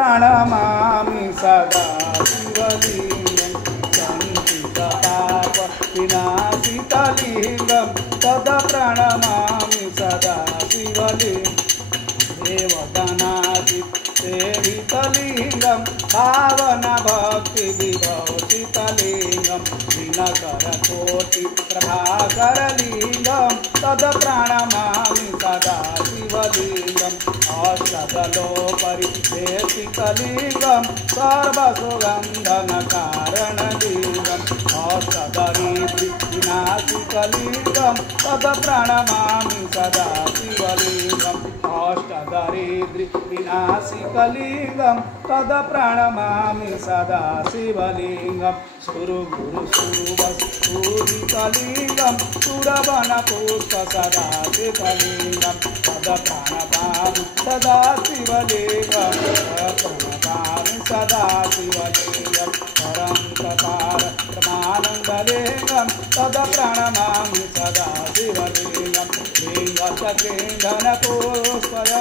प्रणमामि सदा शिवलिङ्गं सन्तितपाप विनाशितलिङ्गं तदा प्रणमामि सदा शिवलिङ्गं देवगणादिसेवितलिङ्गं पावन भक्तिविभूषितलिङ्गं दिनकरकोटिप्रभाकरलिङ्गं तद् प्रणमामि सदा शिवलिङ्गम् अष्टदलोपरिवेशितलिङ्गं सर्वसुगन्धनकारणलिङ्गम् अष्टदरिद्रविनाशितलिङ्गं तद् प्रणमामि सदा शिवलिङ्गम् अष्टदरिद्रविनाशितलिङ्गं तद् प्रणमामि सदा शिवलिङ्गं सुरगुरुसुरवस्तुलिङ्गं सुरवनपुष्पसदाशितलिङ्गं तद् प्रणमामि सदा शिवलिङ्गं प्रणमामि सदा शिवलिङ्गं परं प्रकार परमानन्दलिङ्गं तद् प्रणमामि सदा शिवलिङ्गं लिङ्गचक्रेन्दनपुष्पय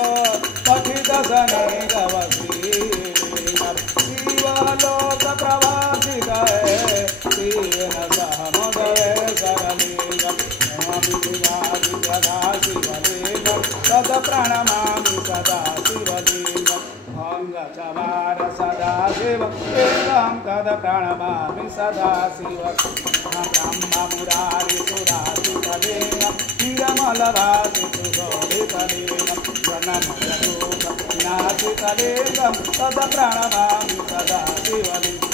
पठितशनेगवश्रीलिङ्गं शिवलोकप्रभासितये तेन सह मदये सरलिङ्गं नमामि सदा शिवलिङ्गं तद् प्रणमामि सदा शिवलिङ्गं अङ्गचवार सदा शिवलिङ्गं तद् प्रणमामि सदा शिवलिङ्गं ब्रह्ममुरारिसुरासितलिङ्गं निर्मलभासिसुगौरितलिङ्गं जनमयरूपविनाशितलिङ्गं तद् प्रणमामि सदा शिवलिङ्गं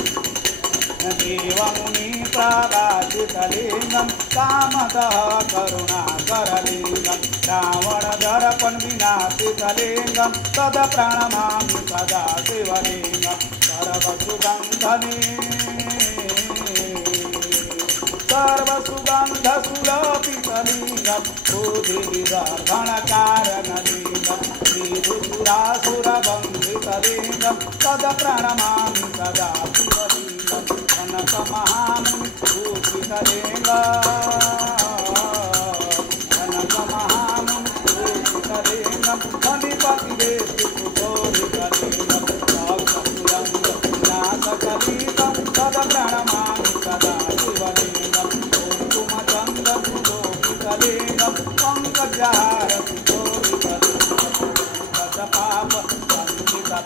देवमुनिप्रभासितलिङ्गं कामतः करुणाकरलिङ्गं रावणदर्पणविनाशितलिङ्गं तद् प्रणमामि सदा शिवलिङ्गं सर्वसुगन्धसुलपितलिङ्गं बुद्धिविदर्भणकारणलिङ्गं श्रीसुरासुरबन्धितलिङ्गं तद् प्रणमामि सदा शिवलिङ्गं कनकमहामुनिपूजितलिङ्गं कनकमहामुनिपूजितलिङ्गं फणिपतिवेष्टिकुटोरितलिङ्गं भक्तपुरन्दरविनाशकलिङ्गं तद् प्रणमामि सदा शिवलिङ्गं कुङ्कुमचन्दकुलोकितलिङ्गं पङ्कजहारकुटोरितलिङ्गं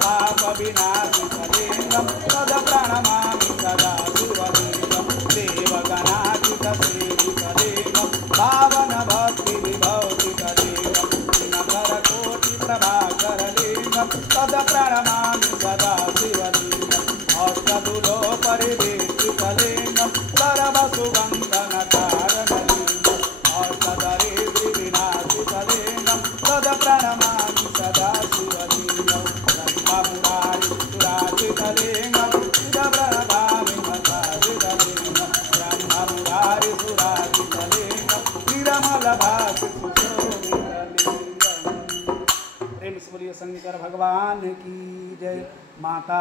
पापविनाशितलिङ्गं तद् प्रणमामि सदा शिवलिङ्गं देवगणाचितसेवितलिङ्गं पावनभक्तिविभूषितलिङ्गं दिनकरकोटिप्रभाकरलिङ्गं तद् प्रणमामि सदा शिवलिङ्गम् अष्टदलोपरिवेशितलिङ्गं सर्वसुगन्धनकारणलिङ्गम् अष्टदरिद्रविनाशितलिङ्गं तद् प्रणमामि सदा शिवलिङ्गं ब्रह्ममुरारिसुरासितलिङ्गं चिदप्रणमामि मसासितलिङ्गं ब्रह्ममुरारिसुरासितलिङ्गं निर्मलभासिसुशोभितलिङ्गम्। प्रेम से बोलिए शंकर भगवान की जय। माता